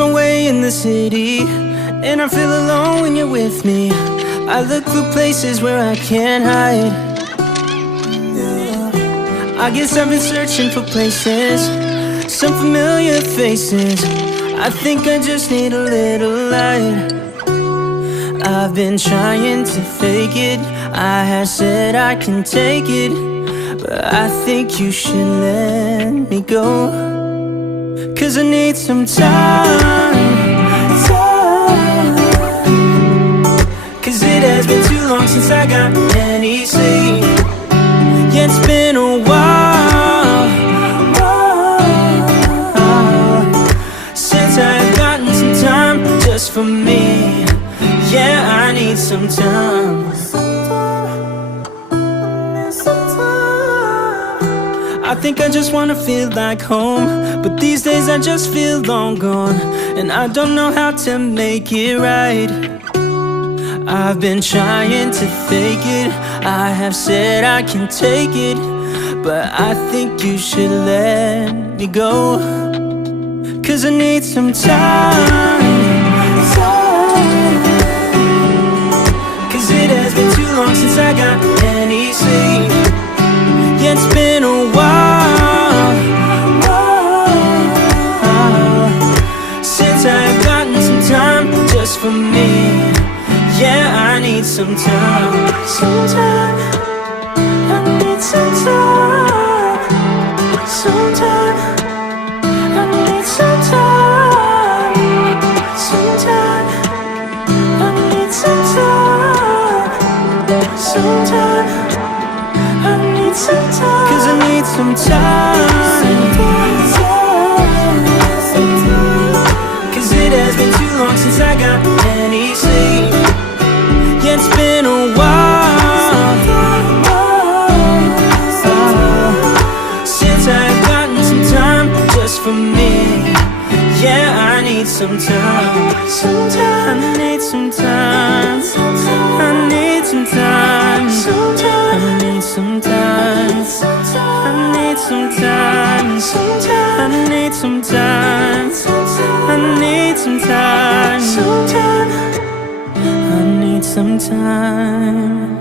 my way in the city, and I feel alone when you're with me. I look for places where I can't hide. I guess I've been searching for places, some familiar faces. I think I just need a little light. I've been trying to fake it, I have said I can take it, but I think you should let me go. 'Cause I need some time. 'Cause it has been too long since I got any sleep. Yeah, it's been a while since I've gotten some time just for me. Yeah, I need some time. I think I just wanna feel like home, but these days I just feel long gone, and I don't know how to make it right. I've been trying to fake it, I have said I can take it, but I think you should let me go. 'Cause I need some time. 'Cause it has been too long since I got any sleep. Yeah, it's been a while since I've gotten some time just for me. Yeah, I need some time. Sometime I need some time. Sometime I need some time. Sometime I need some time. Sometime I need some time. 'Cause I need some time. 'Cause it has been too long since I got any sleep. Yeah, it's been a while since I've gotten some time just for me. Yeah, I need some time. I need some time. I need some time. I need some time. I need some time. I need some time. I need some time. I need some time.